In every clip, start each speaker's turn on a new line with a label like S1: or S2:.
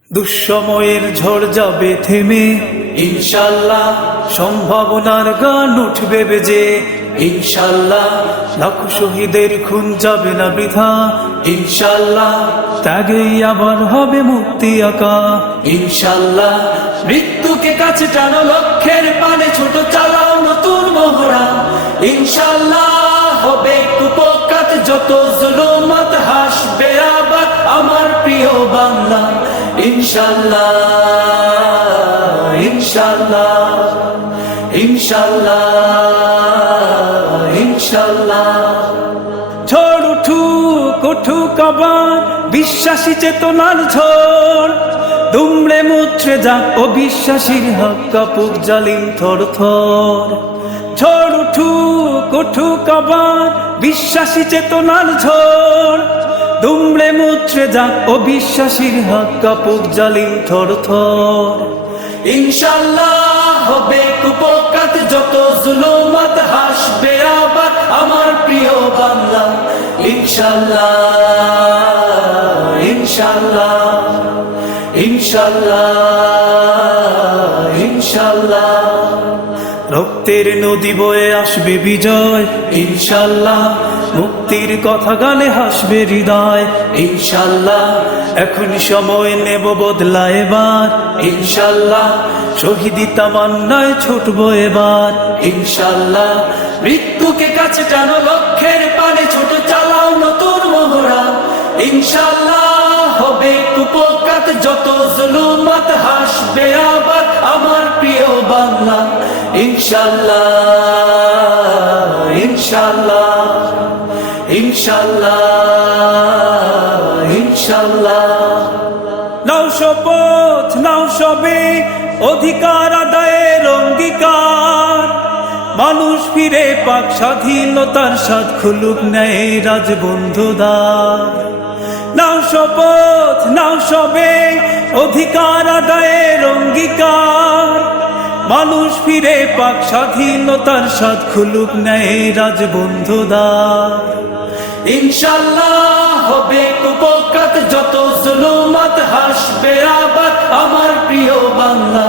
S1: দুঃসময়ের ঝড় যাবে থেমে, ইনশাল্লাহ সম্ভাবনার গান উঠবে বেজে, ইনশাল্লাহ লাখো শহীদের খুন যাবে না বৃথা, ইনশাল্লাহ ত্যাগেই আবার হবে মুক্তি আঁকা, ইনশাল্লাহ মৃত্যুকে কাছে টানো, লক্ষ্যের পানে ছোট চালাও নতুন মহড়া, ইনশাল্লাহ হবে কুপকাত যত জুলুমাত হাসবে আবার আমার প্রিয় বাংলা, ইনশাল্লাহ ইনশাল্লাহ ইনশাল্লাহ ইনশাল্লাহ। ঝড় উঠুক উঠুক আবার বিশ্বাসী চেতনার ঝড়, দুমড়ে মুচড়ে যাক অবিশ্বাসীর হাত কাঁপুক জালিম থর থর। ঝড় উঠুক উঠুক আবার বিশ্বাসী চেতনার ঝড়, দুমড়ে মুচড়ে যাক অবিশ্বাসীর হাত কাঁপুক জালিম থর থর। ইনশাল্লাহ হবে কুপকাত যত জুলুমাত হাসবে আবার আমার প্রিয় বাংলা, ইনশাল্লাহ ইনশাল্লাহ ইনশাল্লাহ ইনশাল্লাহ। রক্তের নদী বয়ে আসবে বিজয়, ইনশাল্লাহ মুক্তির কথা গানে হাসবে হৃদয়, ইনশাল্লাহ এখন সময় নেব বদলা এবার, ইনশাল্লাহ শহীদি তামান্নায় ছুটবো এবার, ইনশাল্লাহ মৃত্যুকে কাছে টানো, লক্ষ্যের পানে ছোট চালাও নতুন মহড়া, ইনশাল্লাহ হবে কুপকাত যত জুলুমাত হাসবে আবার আমার প্রিয় বাংলা, ইনশাল্লাহ ইনশাল্লাহ ইনশাল্লাহ ইনশাল্লাহ। নাও শপথ নাও সবে অধিকার আদায়ের অঙ্গীকার, মানুষ ফিরে পাক স্বাধীনতার স্বাদ খুলুক নেয় রাজবন্ধুদার। নাও শপথ নাও সবে অধিকার আদায়ের অঙ্গীকার, মানুষ ফিরে পাক স্বাধীনতার স্বাদ খুলুক নেয় রাজবন্ধুদার। ইনশাল্লাহ হবে কুপকাত যত জুলুমাত হাসবে আবার আমার প্রিয় বাংলা,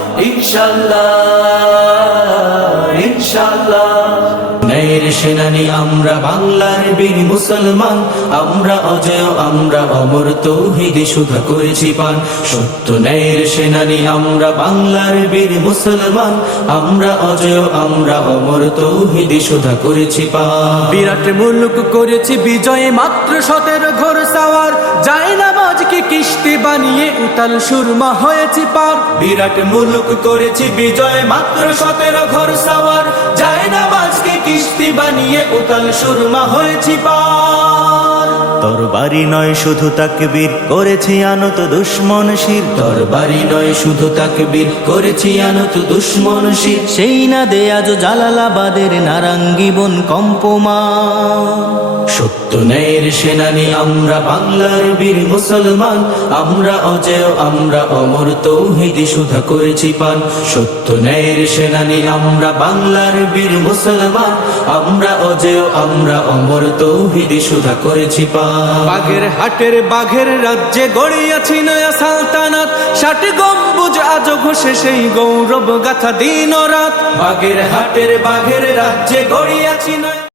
S1: ইনশাল্লাহ ইনশাল্লাহ।
S2: ন্যায়ের সেনানী আমরা বাংলার বীর মুসলমান, আমরা অজেয় আমরা অমর তৌহিদে সুধা করেছি পান। সত্য ন্যায়ের সেনানী আমরা বাংলার বীর মুসলমান, আমরা অজেয় আমরা অমর তৌহিদে সুধা করেছি পান।
S3: বিরাট মুলুক করেছি বিজয়ে মাত্র 17 ঘোর সাওয়ার, যায় নামাজকে কিস্তি বানিয়ে উতাল সুরমা হয়েছি পার।
S2: বিরাট মুলুক করেছি বিজয় মাত্র 17 ঘোর সাওয়ার, যায় নামাজকে কিস্তি বানিয়ে উতাল সুরমা হয়েছি পার।
S4: তরবারি নয় শুধু তাকবীর করেছি আনত দুশ্মন শির,
S2: তরবারি নয় শুধু তাকবীর করেছি আনত দুশ্মন শির।
S4: সেই না দে আজ জালালাবাদের নারাঙ্গী বন কম্পমা।
S2: সত্য ন্যায়ের সেনানী আমরা বাংলার বীর মুসলমান, আমরা অজেয় আমরা অমর তৌহিদে সুধা করেছি পান। সত্য ন্যায়ের সেনানী আমরা বাংলার বীর মুসলমান, আমরা অজেয় আমরা অমর তৌহিদে সুধা করেছি পান।
S3: বাঘের হাটের বাঘের রাজ্যে গড়িয়াছি নয়া সালতানাত, 60 গম্বুজ আজ ঘষে সেই গৌরব গাথা দিন রাত।
S2: বাঘের হাটের বাঘের রাজ্যে গড়িয়াছি নয়া